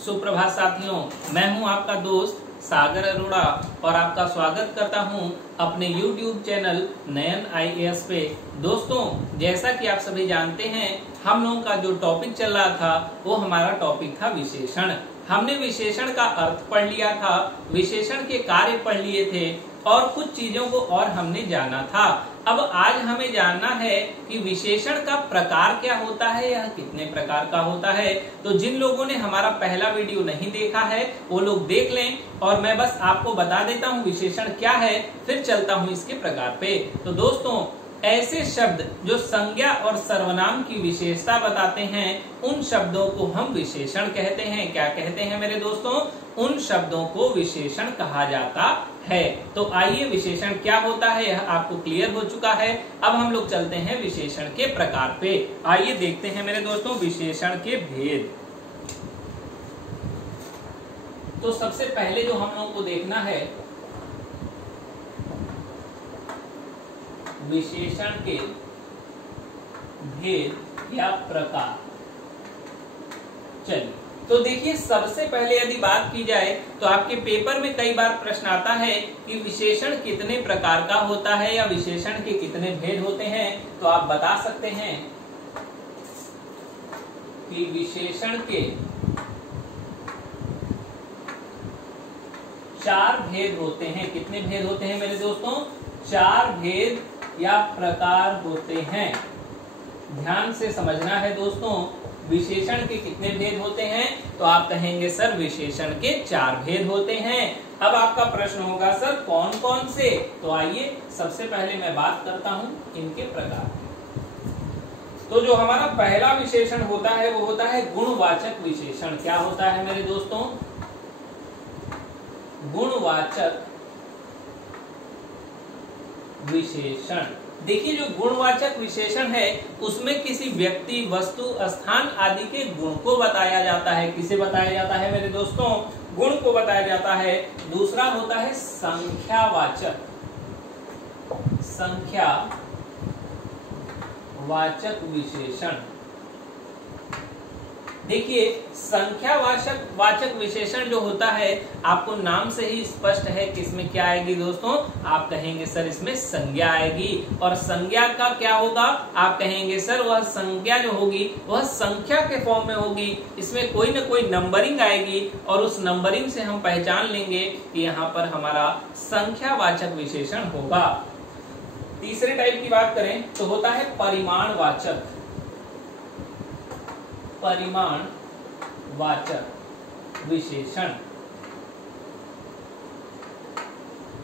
सुप्रभात साथियों, मैं हूं आपका दोस्त सागर अरोड़ा और आपका स्वागत करता हूं अपने YouTube चैनल नयन IAS पे। दोस्तों, जैसा कि आप सभी जानते हैं, हम लोगों का जो टॉपिक चल रहा था वो हमारा टॉपिक था विशेषण। हमने विशेषण का अर्थ पढ़ लिया था, विशेषण के कार्य पढ़ लिए थे और कुछ चीजों को और हमने जाना था। अब आज हमें जानना है कि विशेषण का प्रकार क्या होता है, यह कितने प्रकार का होता है। तो जिन लोगों ने हमारा पहला वीडियो नहीं देखा है वो लोग देख लें और मैं बस आपको बता देता हूँ विशेषण क्या है, फिर चलता हूँ इसके प्रकार पे। तो दोस्तों, ऐसे शब्द जो संज्ञा और सर्वनाम की विशेषता बताते हैं उन शब्दों को हम विशेषण कहते हैं। क्या कहते हैं मेरे दोस्तों? उन शब्दों को विशेषण कहा जाता है। तो आइए, विशेषण क्या होता है यह आपको क्लियर हो चुका है। अब हम लोग चलते हैं विशेषण के प्रकार पे। आइए देखते हैं मेरे दोस्तों विशेषण के भेद। तो सबसे पहले जो हम लोगों को देखना है विशेषण के भेद या प्रकार। चलिए, तो देखिए, सबसे पहले यदि बात की जाए तो आपके पेपर में कई बार प्रश्न आता है कि विशेषण कितने प्रकार का होता है या विशेषण के कितने भेद होते हैं। तो आप बता सकते हैं कि विशेषण के 4 भेद होते हैं। कितने भेद होते हैं मेरे दोस्तों? 4 भेद या प्रकार होते हैं। ध्यान से समझना है दोस्तों, विशेषण के कितने भेद होते हैं? तो आप कहेंगे सर विशेषण के 4 भेद होते हैं। अब आपका प्रश्न होगा सर कौन कौन से? तो आइए, सबसे पहले मैं बात करता हूं इनके प्रकार। तो जो हमारा पहला विशेषण होता है वो होता है गुणवाचक विशेषण। क्या होता है मेरे दोस्तों? गुणवाचक विशेषण। देखिए, जो गुणवाचक विशेषण है उसमें किसी व्यक्ति, वस्तु, स्थान आदि के गुण को बताया जाता है। किसे बताया जाता है मेरे दोस्तों? गुण को बताया जाता है। दूसरा होता है संख्यावाचक विशेषण। देखिए, संख्यावाचक विशेषण जो होता है आपको नाम से ही स्पष्ट है कि इसमें क्या आएगी दोस्तों? आप कहेंगे सर इसमें संज्ञा आएगी। और संज्ञा का क्या होगा? आप कहेंगे सर वह संज्ञा जो होगी वह संख्या के फॉर्म में होगी। इसमें कोई ना कोई नंबरिंग आएगी और उस नंबरिंग से हम पहचान लेंगे कि यहाँ पर हमारा संख्यावाचक विशेषण होगा। तीसरे टाइप की बात करें तो होता है परिमाणवाचक विशेषण।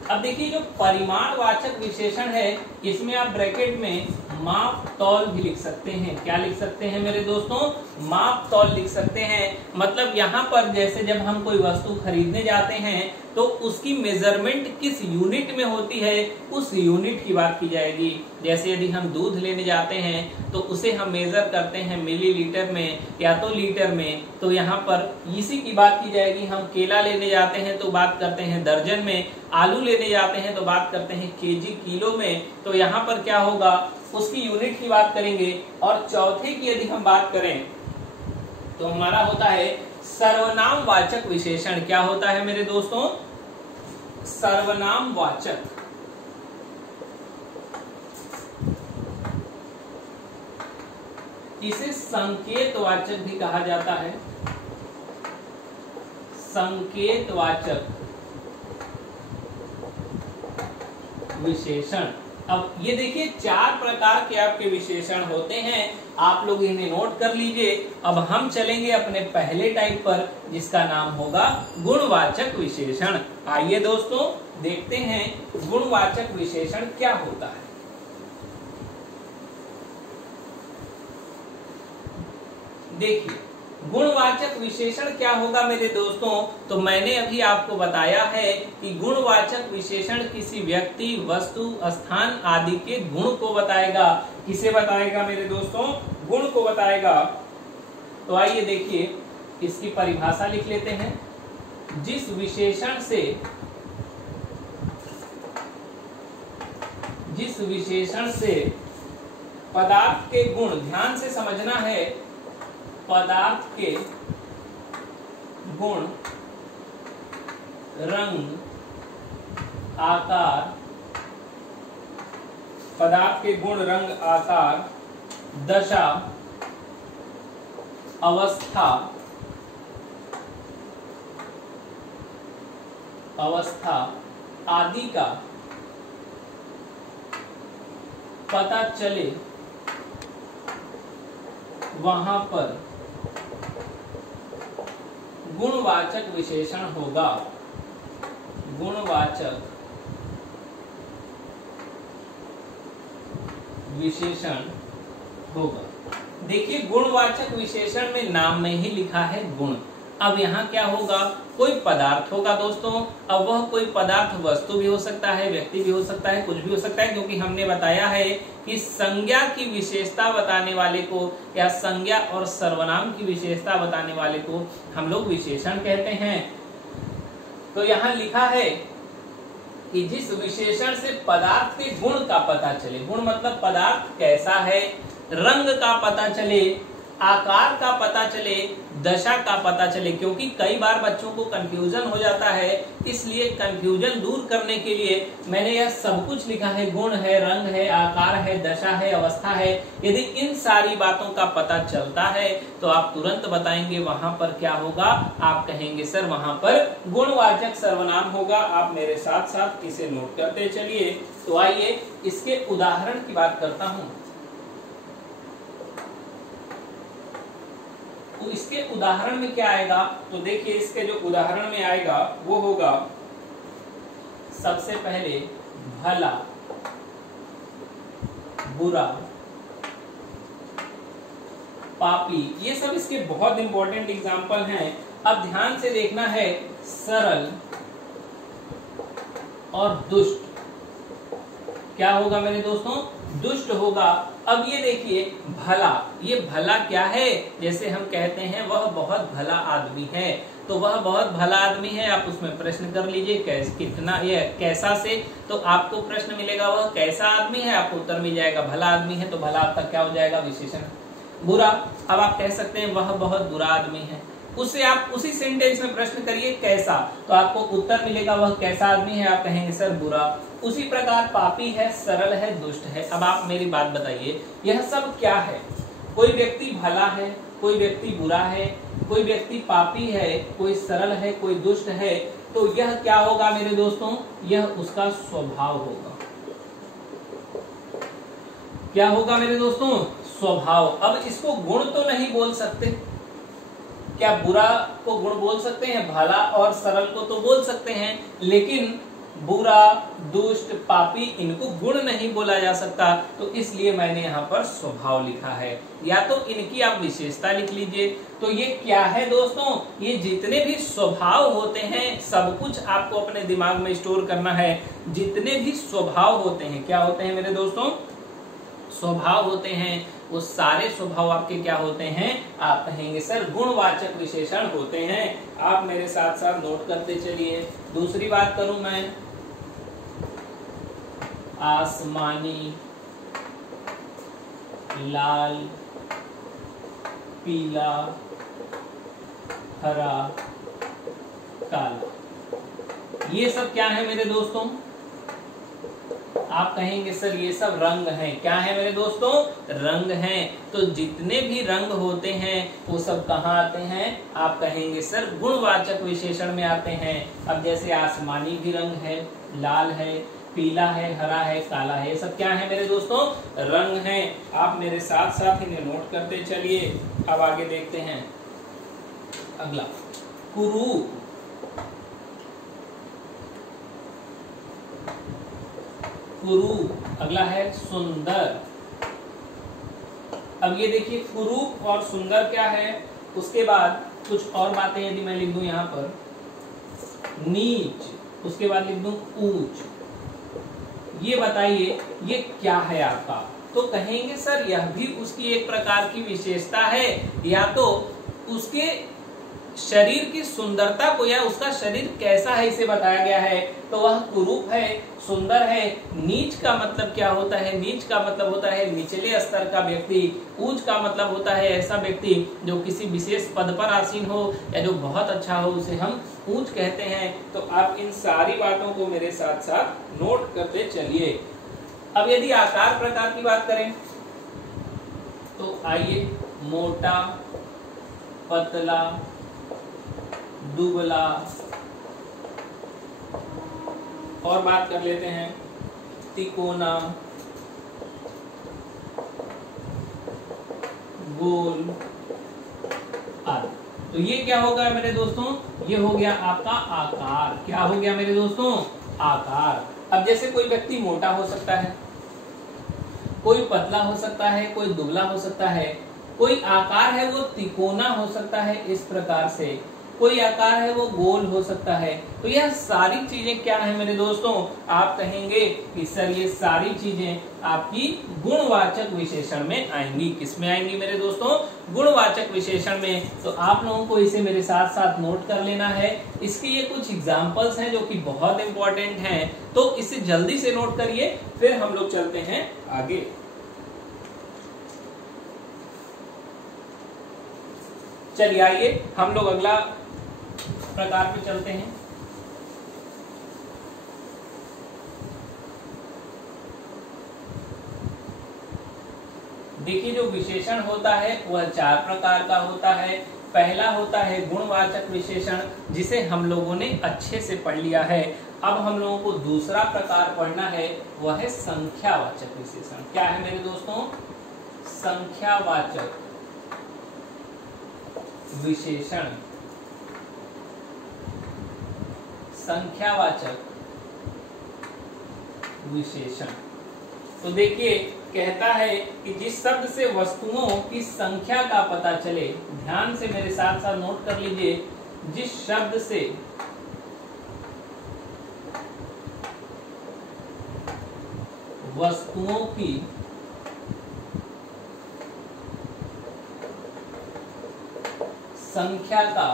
अब देखिए, जो परिमाणवाचक विशेषण है इसमें आप ब्रैकेट में माप तौल भी लिख सकते हैं। क्या लिख सकते हैं मेरे दोस्तों? माप तौल लिख सकते हैं। मतलब यहाँ पर जैसे जब हम कोई वस्तु खरीदने जाते हैं तो उसकी मेजरमेंट किस यूनिट में होती है उस यूनिट की बात की जाएगी। जैसे यदि हम दूध लेने जाते हैं तो उसे हम मेजर करते हैं मिलीलीटर में या तो लीटर में, तो यहाँ पर इसी की बात की जाएगी। हम केला लेने जाते हैं तो बात करते हैं दर्जन में, आलू लेने जाते हैं तो बात करते हैं केजी, किलो में। तो यहाँ पर क्या होगा, उसकी यूनिट की बात करेंगे। और चौथे की यदि हम बात करें तो हमारा होता है सर्वनामवाचक विशेषण। क्या होता है मेरे दोस्तों? सर्वनामवाचक। इसे संकेतवाचक भी कहा जाता है। संकेतवाचक विशेषण। अब ये देखिए, 4 प्रकार के आपके विशेषण होते हैं। आप लोग इन्हें नोट कर लीजिए। अब हम चलेंगे अपने पहले टाइप पर जिसका नाम होगा गुणवाचक विशेषण। आइए दोस्तों, देखते हैं गुणवाचक विशेषण क्या होता है। देखिए, गुणवाचक विशेषण क्या होगा मेरे दोस्तों? तो मैंने अभी आपको बताया है कि गुणवाचक विशेषण किसी व्यक्ति, वस्तु, स्थान आदि के गुण को बताएगा। किसे बताएगा मेरे दोस्तों? गुण को बताएगा। तो आइए देखिए, इसकी परिभाषा लिख लेते हैं। जिस विशेषण से पदार्थ के गुण, ध्यान से समझना है, पदार्थ के गुण रंग आकार, पदार्थ के गुण रंग आकार, दशा, अवस्था आदि का पता चले वहां पर गुणवाचक विशेषण होगा। गुणवाचक विशेषण होगा। देखिए गुणवाचक विशेषण में नाम में ही लिखा है गुण। अब यहाँ क्या होगा, कोई पदार्थ होगा दोस्तों। अब वह कोई पदार्थ वस्तु भी हो सकता है, व्यक्ति भी हो सकता है, कुछ भी हो सकता है, क्योंकि हमने बताया है कि संज्ञा की विशेषता बताने वाले को या संज्ञा और सर्वनाम की विशेषता बताने वाले को हम लोग विशेषण कहते हैं। तो यहाँ लिखा है कि जिस विशेषण से पदार्थ के गुण का पता चले, गुण मतलब पदार्थ कैसा है, रंग का पता चले, आकार का पता चले, दशा का पता चले, क्योंकि कई बार बच्चों को कंफ्यूजन हो जाता है, इसलिए कंफ्यूजन दूर करने के लिए मैंने यह सब कुछ लिखा है। गुण है, रंग है, आकार है, दशा है, अवस्था है। यदि इन सारी बातों का पता चलता है तो आप तुरंत बताएंगे वहां पर क्या होगा। आप कहेंगे सर वहां पर गुणवाचक सर्वनाम होगा। आप मेरे साथ साथ इसे नोट करते चलिए। तो आइए इसके उदाहरण की बात करता हूं। तो इसके उदाहरण में क्या आएगा, तो देखिए इसके जो उदाहरण में आएगा वो होगा सबसे पहले भला, बुरा, पापी। ये सब इसके बहुत इंपॉर्टेंट एग्जाम्पल हैं। अब ध्यान से देखना है, सरल और दुष्ट क्या होगा मेरे दोस्तों, दुष्ट होगा। अब ये देखिए भला, ये भला क्या है, जैसे हम कहते हैं वह बहुत भला आदमी है, तो वह बहुत भला आदमी है। आप उसमें प्रश्न कर लीजिए कितना, ये कैसा से, तो आपको प्रश्न मिलेगा वह कैसा आदमी है, आपको उत्तर मिल जाएगा भला आदमी है, तो भला आपका क्या हो जाएगा, विशेषण। बुरा, अब आप कह सकते हैं वह बहुत बुरा आदमी है, उससे आप उसी सेंटेंस में प्रश्न करिए कैसा, तो आपको उत्तर मिलेगा वह कैसा आदमी है, आप कहेंगे सर बुरा। उसी प्रकार पापी है, सरल है, दुष्ट है। अब आप मेरी बात बताइए, यह सब क्या है, कोई व्यक्ति भला है, कोई व्यक्ति बुरा है, कोई व्यक्ति पापी है, कोई सरल है, कोई दुष्ट है, तो यह क्या होगा मेरे दोस्तों, यह उसका स्वभाव होगा। क्या होगा मेरे दोस्तों, स्वभाव। अब इसको गुण तो नहीं बोल सकते, क्या बुरा को गुण बोल सकते हैं, भला और सरल को तो बोल सकते हैं, लेकिन बुरा, दुष्ट, पापी इनको गुण नहीं बोला जा सकता, तो इसलिए मैंने यहाँ पर स्वभाव लिखा है। या तो इनकी आप विशेषता लिख लीजिए। तो ये क्या है दोस्तों, ये जितने भी स्वभाव होते हैं, सब कुछ आपको अपने दिमाग में स्टोर करना है। जितने भी स्वभाव होते हैं, क्या होते हैं मेरे दोस्तों, स्वभाव होते हैं, वो सारे स्वभाव आपके क्या होते हैं, आप कहेंगे सर गुणवाचक विशेषण होते हैं। आप मेरे साथ साथ नोट करते चलिए। दूसरी बात करूं मैं, आसमानी, लाल, पीला, हरा, काला, ये सब क्या है मेरे दोस्तों, आप कहेंगे सर ये सब रंग हैं। क्या है मेरे दोस्तों, रंग हैं। तो जितने भी रंग होते हैं वो सब कहाँ आते हैं, आप कहेंगे सर गुणवाचक विशेषण में आते हैं। अब जैसे आसमानी भी रंग है, लाल है, पीला है, हरा है, काला है, ये सब क्या है मेरे दोस्तों, रंग हैं। आप मेरे साथ साथ इन्हें नोट करते चलिए। अब आगे देखते हैं अगला, कुरूप, कुरूप। अगला है सुंदर। अब ये देखिए कुरूप और सुंदर क्या है, उसके बाद कुछ और बातें यदि मैं लिख दूं यहाँ पर, नीच, उसके बाद लिख दूं ऊंच, ये बताइए ये क्या है आपका। तो कहेंगे सर यह भी उसकी एक प्रकार की विशेषता है, या तो उसके शरीर की सुंदरता को या उसका शरीर कैसा है इसे बताया गया है, तो वह कुरूप है, सुंदर है। नीच का मतलब क्या होता है? नीच का मतलब होता है निचले स्तर का व्यक्ति। ऊंच का मतलब होता है ऐसा व्यक्ति जो किसी विशेष पद पर आसीन हो या जो बहुत अच्छा हो, उसे हम ऊंच कहते हैं। तो आप इन सारी बातों को मेरे साथ साथ नोट करते चलिए। अब यदि आकार प्रकार की बात करें तो आइए, मोटा, पतला, दुबला, और बात कर लेते हैं तिकोना, गोल आदि। तो ये क्या होगा मेरे दोस्तों? ये हो गया आपका आकार। क्या हो गया मेरे दोस्तों? आकार। अब जैसे कोई व्यक्ति मोटा हो सकता है, कोई पतला हो सकता है, कोई दुबला हो सकता है, कोई आकार है वो तिकोना हो सकता है इस प्रकार से, कोई आकार है वो गोल हो सकता है। तो यह सारी चीजें क्या है मेरे दोस्तों? आप कहेंगे कि सर ये सारी चीजें आपकी गुणवाचक विशेषण में आएंगी। किस में आएंगी मेरे दोस्तों? गुणवाचक विशेषण में। तो आप लोगों को इसे मेरे साथ साथ नोट कर लेना है। इसके ये कुछ एग्जाम्पल्स हैं जो कि बहुत इंपॉर्टेंट हैं, तो इसे जल्दी से नोट करिए, फिर हम लोग चलते हैं आगे। चलिए आइए हम लोग अगला प्रकार पे चलते हैं। देखिए, जो विशेषण होता है वह 4 प्रकार का होता है। पहला होता है गुणवाचक विशेषण, जिसे हम लोगों ने अच्छे से पढ़ लिया है। अब हम लोगों को दूसरा प्रकार पढ़ना है, वह है संख्यावाचक विशेषण। क्या है मेरे दोस्तों? संख्यावाचक विशेषण। संख्यावाचक विशेषण। तो देखिए, कहता है कि जिस शब्द से वस्तुओं की संख्या का पता चले, ध्यान से मेरे साथ साथ नोट कर लीजिए, जिस शब्द से वस्तुओं की संख्या का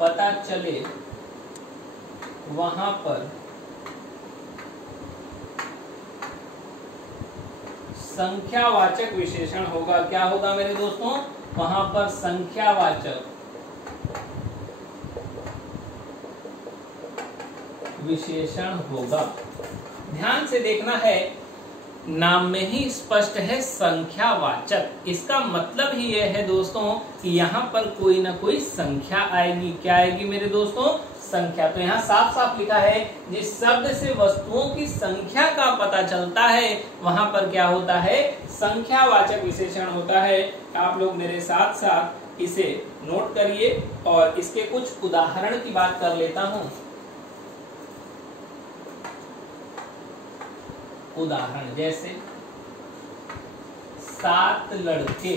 पता चले, वहां पर संख्यावाचक विशेषण होगा। क्या होगा मेरे दोस्तों? वहां पर संख्यावाचक विशेषण होगा। ध्यान से देखना है, नाम में ही स्पष्ट है संख्यावाचक। इसका मतलब ही यह है दोस्तों कि यहाँ पर कोई ना कोई संख्या आएगी। क्या आएगी मेरे दोस्तों? संख्या। तो यहाँ साफ साफ लिखा है, जिस शब्द से वस्तुओं की संख्या का पता चलता है, वहां पर क्या होता है? संख्यावाचक विशेषण होता है। आप लोग मेरे साथ साथ इसे नोट करिए और इसके कुछ उदाहरण की बात कर लेता हूं। उदाहरण जैसे 7 लड़के,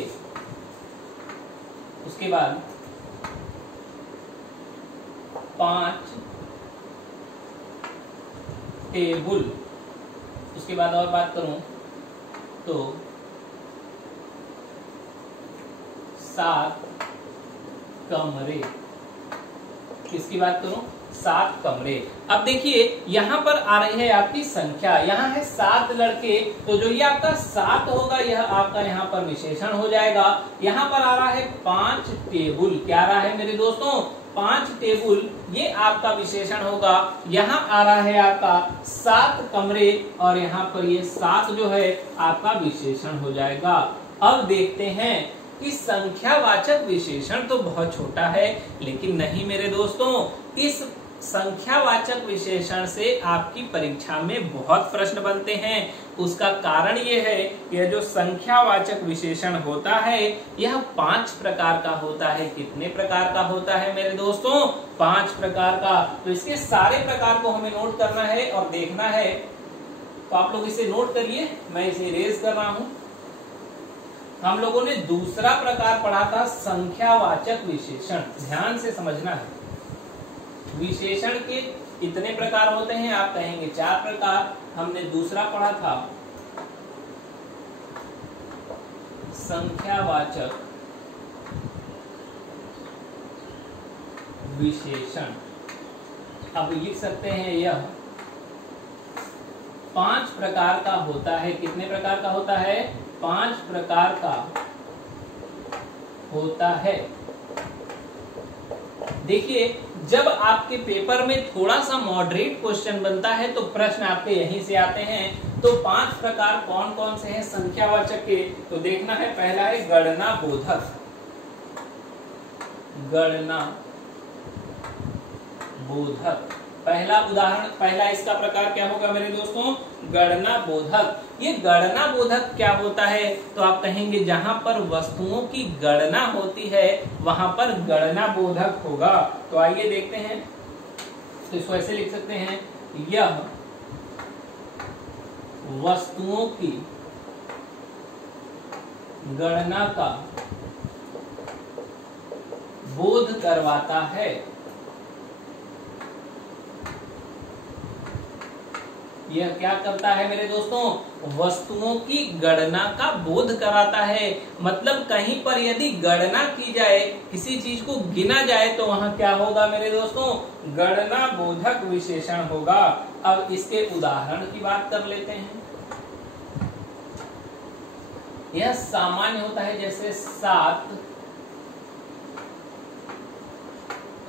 उसके बाद 5 टेबल, उसके बाद और बात करूं तो 7 कमरे। किसकी बात करूं? 7 कमरे। अब देखिए, यहाँ पर आ रही है आपकी संख्या, यहाँ है 7 लड़के, तो जो ये आपका 7 होगा यह आपका यहाँ पर विशेषण हो जाएगा। यहाँ पर आ रहा है 5 टेबल। क्या आ रहा है मेरे दोस्तों? 5 टेबल, ये आपका विशेषण होगा। यहाँ आ रहा है आपका 7 कमरे, और यहाँ पर ये 7 जो है आपका विशेषण हो जाएगा। अब देखते हैं कि संख्यावाचक विशेषण तो बहुत छोटा है, लेकिन नहीं मेरे दोस्तों, इस संख्यावाचक विशेषण से आपकी परीक्षा में बहुत प्रश्न बनते हैं। उसका कारण ये है कि यह जो संख्यावाचक विशेषण होता है यह 5 प्रकार का होता है। कितने प्रकार का होता है मेरे दोस्तों? 5 प्रकार का। तो इसके सारे प्रकार को हमें नोट करना है और देखना है। तो आप लोग इसे नोट करिए, मैं इसे इरेज कर रहा हूं। हम लोगों ने दूसरा प्रकार पढ़ा था संख्यावाचक विशेषण। ध्यान से समझना है, विशेषण के कितने प्रकार होते हैं? आप कहेंगे 4 प्रकार। हमने दूसरा पढ़ा था संख्यावाचक विशेषण। अब लिख सकते हैं यह 5 प्रकार का होता है। कितने प्रकार का होता है? 5 प्रकार का होता है। देखिए, जब आपके पेपर में थोड़ा सा मॉडरेट क्वेश्चन बनता है तो प्रश्न आपके यहीं से आते हैं। तो 5 प्रकार कौन कौन से हैं संख्यावाचक के? तो देखना है, पहला है गणना बोधक। गणना बोधक पहला उदाहरण, पहला इसका प्रकार क्या होगा मेरे दोस्तों? गणना बोधक। ये गणना बोधक क्या होता है? तो आप कहेंगे जहां पर वस्तुओं की गणना होती है वहां पर गणना बोधक होगा। तो आइए देखते हैं। तो इसको ऐसे लिख सकते हैं, यह वस्तुओं की गणना का बोध करवाता है। यह क्या करता है मेरे दोस्तों? वस्तुओं की गणना का बोध कराता है। मतलब कहीं पर यदि गणना की जाए, किसी चीज को गिना जाए, तो वहां क्या होगा मेरे दोस्तों? गणना बोधक विशेषण होगा। अब इसके उदाहरण की बात कर लेते हैं। यह सामान्य होता है, जैसे 7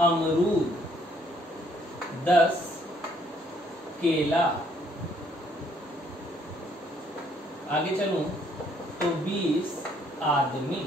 अमरूद, 10 केला। आगे चलूं तो 20 आदमी।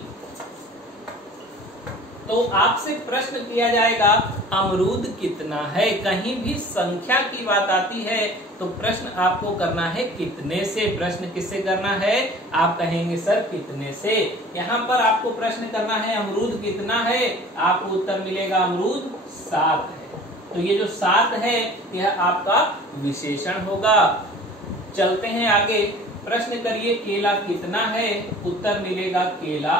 तो आपसे प्रश्न किया जाएगा अमरूद कितना है। कहीं भी संख्या की बात आती है तो प्रश्न आपको करना है कितने से। प्रश्न किससे करना है? आप कहेंगे सर कितने से। यहाँ पर आपको प्रश्न करना है अमरूद कितना है, आपको उत्तर मिलेगा अमरूद 7 है। तो ये जो 7 है यह आपका विशेषण होगा। चलते हैं आगे। प्रश्न करिए केला कितना है, उत्तर मिलेगा केला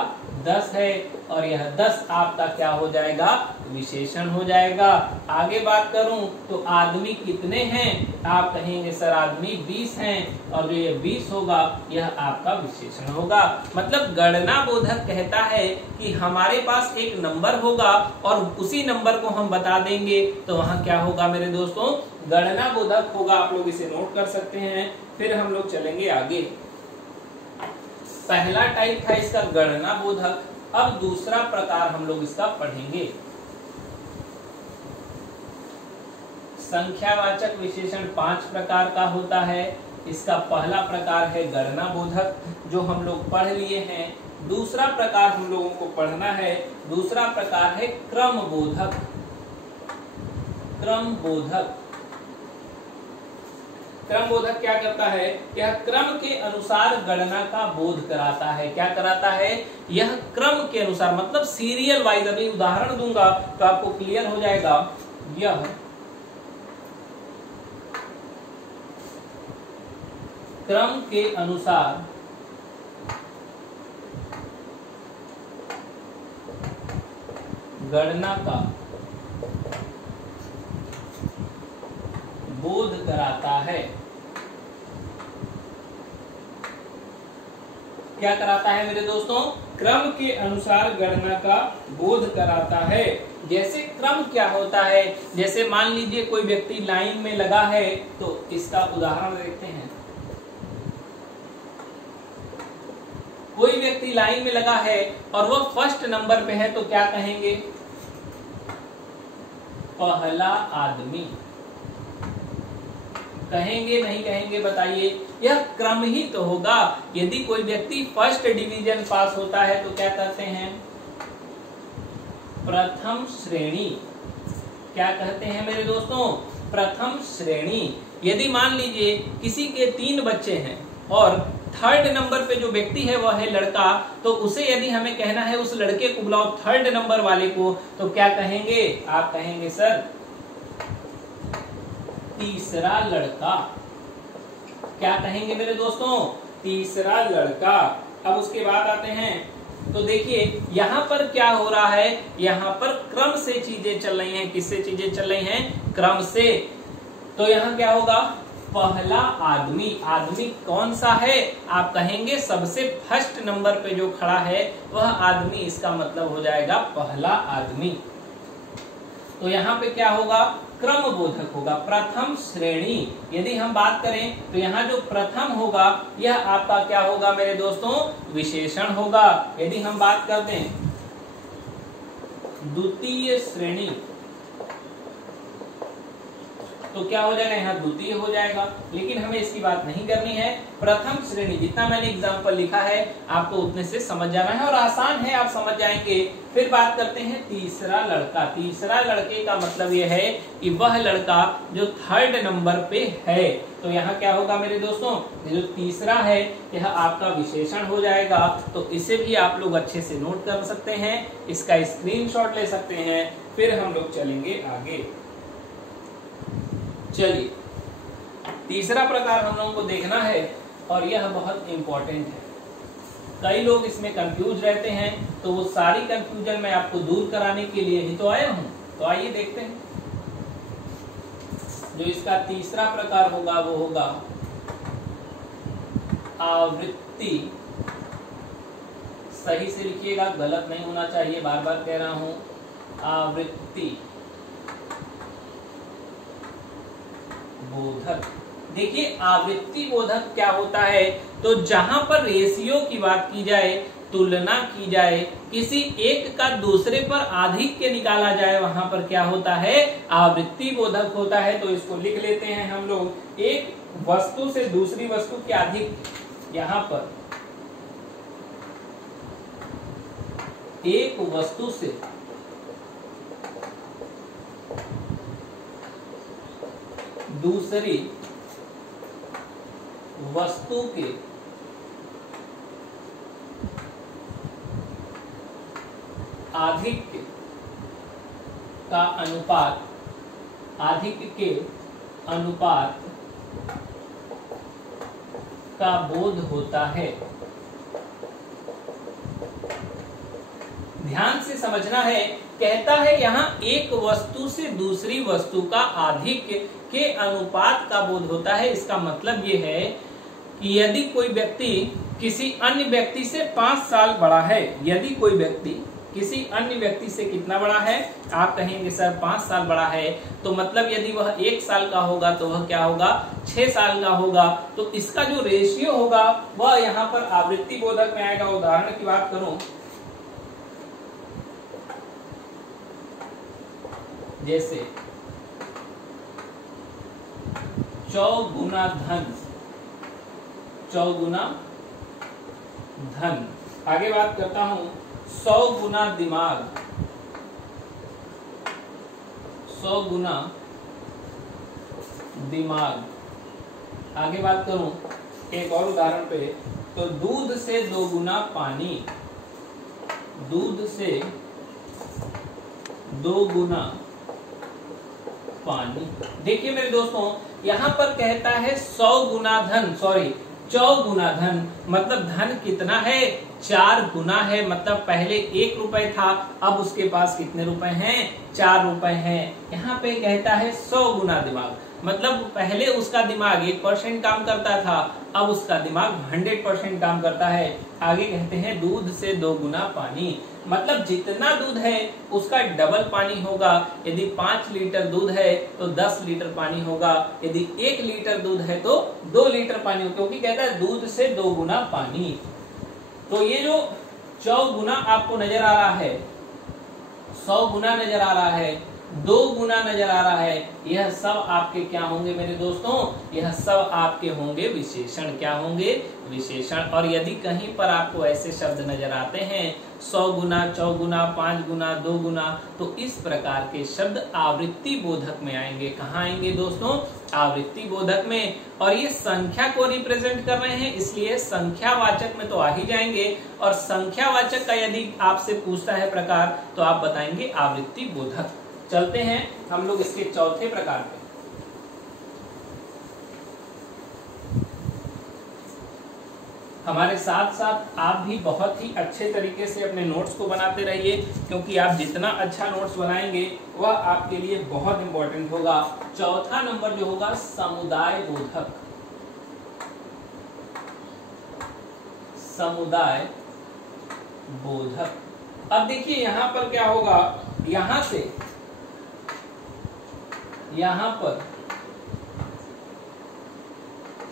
10 है, और यह 10 आपका क्या हो जाएगा? विशेषण हो जाएगा। आगे बात करूं तो आदमी कितने हैं, आप कहेंगे सर आदमी 20 हैं, और जो ये 20 होगा यह आपका विशेषण होगा। मतलब गणना बोधक कहता है कि हमारे पास एक नंबर होगा और उसी नंबर को हम बता देंगे, तो वहां क्या होगा मेरे दोस्तों? गणना बोधक होगा। आप लोग इसे नोट कर सकते हैं। फिर हम लोग चलेंगे आगे। पहला टाइप था इसका गणना बोधक। अब दूसरा प्रकार हम लोग इसका पढ़ेंगे। संख्यावाचक विशेषण 5 प्रकार का होता है। इसका पहला प्रकार है गणना बोधक, जो हम लोग पढ़ लिए हैं। दूसरा प्रकार हम लोगों को पढ़ना है, दूसरा प्रकार है क्रम बोधक। क्रम बोधक, क्रम बोधक क्या करता है? यह क्रम के अनुसार गणना का बोध कराता है। क्या कराता है? यह क्रम के अनुसार, मतलब सीरियल वाइज। अभी उदाहरण दूंगा तो आपको क्लियर हो जाएगा। यह क्रम के अनुसार गणना का बोध कराता है। क्या कराता है मेरे दोस्तों? क्रम के अनुसार गणना का बोध कराता है। जैसे क्रम क्या होता है? जैसे मान लीजिए कोई व्यक्ति लाइन में लगा है, तो इसका उदाहरण देखते हैं। कोई व्यक्ति लाइन में लगा है और वह फर्स्ट नंबर पे है, तो क्या कहेंगे? पहला आदमी कहेंगे, नहीं कहेंगे? बताइए। यह क्रम ही तो होगा। यदि कोई व्यक्ति फर्स्ट डिवीजन पास होता है तो क्या कहते हैं? प्रथम श्रेणी। क्या कहते हैं मेरे दोस्तों? प्रथम श्रेणी। यदि मान लीजिए किसी के 3 बच्चे हैं और थर्ड नंबर पे जो व्यक्ति है वह है लड़का, तो उसे यदि हमें कहना है उस लड़के को बुलाओ थर्ड नंबर वाले को, तो क्या कहेंगे? आप कहेंगे सर तीसरा लड़का। क्या कहेंगे मेरे दोस्तों? तीसरा लड़का। अब उसके बाद आते हैं, तो देखिए यहाँ पर क्या हो रहा है? यहाँ पर क्रम से चीजें चल रही हैं। किससे चीजें चल रही हैं? क्रम से। तो यहाँ क्या होगा? पहला आदमी। आदमी कौन सा है? आप कहेंगे सबसे फर्स्ट नंबर पे जो खड़ा है वह आदमी। इसका मतलब हो जाएगा पहला आदमी। तो यहाँ पे क्या होगा, क्रम बोधक होगा, प्रथम श्रेणी। यदि हम बात करें तो यहाँ जो प्रथम होगा यह आपका क्या होगा मेरे दोस्तों, विशेषण होगा। यदि हम बात कर दें द्वितीय श्रेणी तो क्या हो जाएगा, यहाँ द्वितीय हो जाएगा, लेकिन हमें इसकी बात नहीं करनी है। प्रथम श्रेणी जितना मैंने एग्जाम्पल लिखा है आपको उतने से समझ जाना है और आसान है, आप समझ जाएंगे। फिर बात करते हैं तीसरा लड़का। तीसरा लड़के का मतलब यह है कि वह लड़का जो थर्ड नंबर पे है। तो यहाँ क्या होगा मेरे दोस्तों, जो तीसरा है यह आपका विशेषण हो जाएगा। तो इसे भी आप लोग अच्छे से नोट कर सकते हैं, इसका स्क्रीनशॉट ले सकते हैं। फिर हम लोग चलेंगे आगे। चलिए, तीसरा प्रकार हम लोगों को देखना है और यह बहुत इंपॉर्टेंट है। कई लोग इसमें कंफ्यूज रहते हैं, तो वो सारी कंफ्यूजन मैं आपको दूर कराने के लिए ही तो आया हूं। तो आइए देखते हैं। जो इसका तीसरा प्रकार होगा वो होगा आवृत्ति। सही से लिखिएगा, गलत नहीं होना चाहिए, बार बार कह रहा हूं, आवृत्ति बोधक। देखिए आवृत्ति बोधक क्या होता है, तो जहां पर रेशियो की बात की जाए, तुलना की जाए, किसी एक का दूसरे पर आधिक्य निकाला जाए, वहां पर क्या होता है, आवृत्ति बोधक होता है। तो इसको लिख लेते हैं हम लोग, एक वस्तु से दूसरी वस्तु के आधिक्य। यहां पर एक वस्तु से दूसरी वस्तु के आधिक्य का अनुपात, आधिक्य के अनुपात का बोध होता है। ध्यान से समझना है, कहता है यहाँ एक वस्तु से दूसरी वस्तु का आधिक्य के अनुपात का बोध होता है। इसका मतलब ये है कि यदि कोई व्यक्ति किसी अन्य व्यक्ति से 5 साल बड़ा है, यदि कोई व्यक्ति किसी अन्य व्यक्ति से कितना बड़ा है, आप कहेंगे सर 5 साल बड़ा है, तो मतलब यदि वह 1 साल का होगा तो वह क्या होगा, 6 साल का होगा। तो इसका जो रेशियो होगा वह यहाँ पर आवृत्ति बोधक में आएगा। उदाहरण की बात करूं, जैसे 4 धन, 4 धन। आगे बात करता हूं 100 दिमाग, 100 दिमाग। आगे बात करूं एक और उदाहरण पे, तो दूध से 2 पानी, दूध से 2 पानी। देखिए मेरे दोस्तों, यहां पर कहता है 100 धन, सॉरी 4 धन, मतलब धन कितना है, 4 गुना है। मतलब पहले 1 रुपए था, अब उसके पास कितने रुपए हैं, 4 रुपए हैं। यहाँ पे कहता है 100 दिमाग, मतलब पहले उसका दिमाग 1% काम करता था, अब उसका दिमाग 100% काम करता है। आगे कहते हैं दूध से 2 पानी, मतलब जितना दूध है उसका डबल पानी होगा। यदि 5 लीटर दूध है तो 10 लीटर पानी होगा, यदि 1 लीटर दूध है तो 2 लीटर पानी होगा, क्योंकि कहता है दूध से 2 पानी। तो ये जो 4 आपको नजर आ रहा है, 100 नजर आ रहा है, 2 नजर आ रहा है, यह सब आपके क्या होंगे मेरे दोस्तों, यह सब आपके होंगे विशेषण। क्या होंगे, विशेषण। और यदि कहीं पर आपको ऐसे शब्द नजर आते हैं 100 गुना, 4 5 2 तो इस प्रकार के शब्द आवृत्ति बोधक में आएंगे। कहाँ आएंगे दोस्तों, आवृत्ति बोधक में। और ये संख्या को रिप्रेजेंट कर रहे हैं, इसलिए संख्यावाचक में तो आ ही जाएंगे। और संख्यावाचक का यदि आपसे पूछता है प्रकार तो आप बताएंगे आवृत्ति बोधक। चलते हैं हम लोग इसके चौथे प्रकार पे। हमारे साथ साथ आप भी बहुत ही अच्छे तरीके से अपने नोट्स को बनाते रहिए, क्योंकि आप जितना अच्छा नोट्स बनाएंगे वह आपके लिए बहुत इंपॉर्टेंट होगा। चौथा नंबर जो होगा समुदाय बोधक, समुदाय बोधक। अब देखिए यहां पर क्या होगा, यहां से यहां पर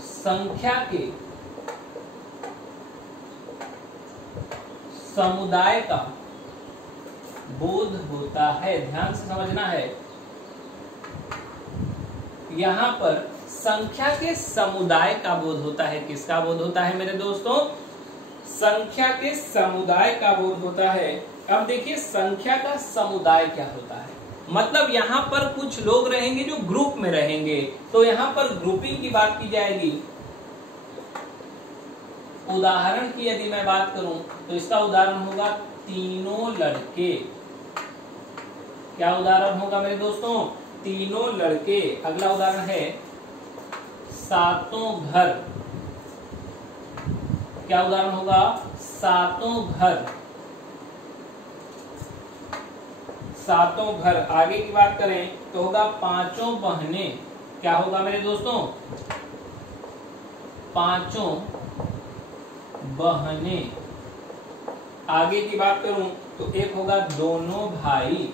संख्या के समुदाय का बोध होता है। ध्यान से समझना है, यहां पर संख्या के समुदाय का बोध होता है। किसका बोध होता है मेरे दोस्तों? संख्या के समुदाय का बोध होता है। अब देखिए संख्या का समुदाय क्या होता है, मतलब यहां पर कुछ लोग रहेंगे जो ग्रुप में रहेंगे, तो यहां पर ग्रुपिंग की बात की जाएगी। उदाहरण की यदि मैं बात करूं तो इसका उदाहरण होगा तीनों लड़के। क्या उदाहरण होगा मेरे दोस्तों? तीनों लड़के। अगला उदाहरण है सातों घर। क्या उदाहरण होगा? सातों घर। सातों घर। आगे की बात करें तो होगा पांचों बहनें। क्या होगा मेरे दोस्तों? पांचों बहनें। आगे की बात करूं तो एक होगा दोनों भाई।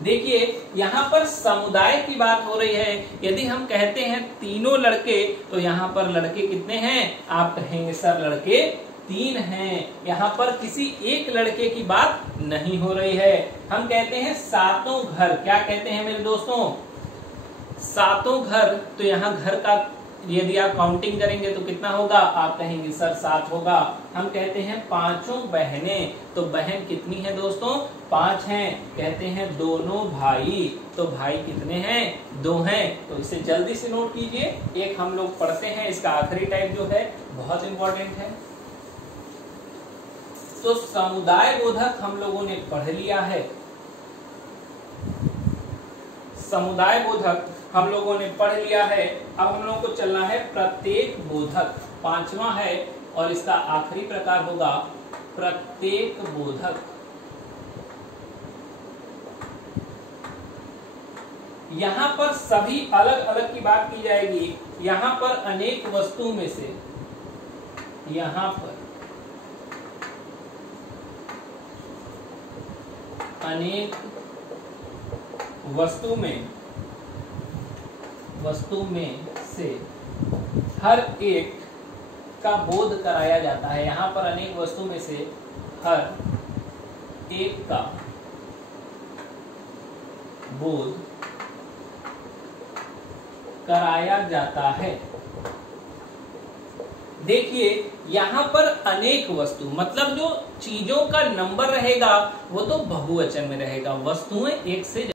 देखिए यहां पर समुदाय की बात हो रही है। यदि हम कहते हैं तीनों लड़के, तो यहां पर लड़के कितने हैं? आप कहेंगे सर लड़के 3 हैं। यहां पर किसी एक लड़के की बात नहीं हो रही है। हम कहते हैं सातों घर। क्या कहते हैं मेरे दोस्तों? सातों घर। तो यहाँ घर का यदि आप काउंटिंग करेंगे तो कितना होगा? आप कहेंगे सर 7 होगा। हम कहते हैं पांचों बहनें, तो बहन कितनी है दोस्तों? 5 हैं। कहते हैं दोनों भाई, तो भाई कितने हैं? 2 हैं। तो इसे जल्दी से नोट कीजिए। एक हम लोग पढ़ते हैं, इसका आखिरी टाइप जो है बहुत इंपॉर्टेंट है। तो समुदाय बोधक हम लोगों ने पढ़ लिया है। समुदाय बोधक हम लोगों ने पढ़ लिया है। अब हम लोगों को चलना है प्रत्येक बोधक। 5वां है और इसका आखिरी प्रकार होगा प्रत्येक बोधक। यहां पर सभी अलग अलग की बात की जाएगी। यहां पर अनेक वस्तु में से, यहां पर अनेक वस्तु में से हर एक का बोध कराया जाता है। यहां पर अनेक वस्तु में से हर एक का बोध कराया जाता है। देखिए यहां पर अनेक वस्तु मतलब जो चीजों का नंबर रहेगा वो तो बहुवचन में रहेगा। वस्तुएं एक से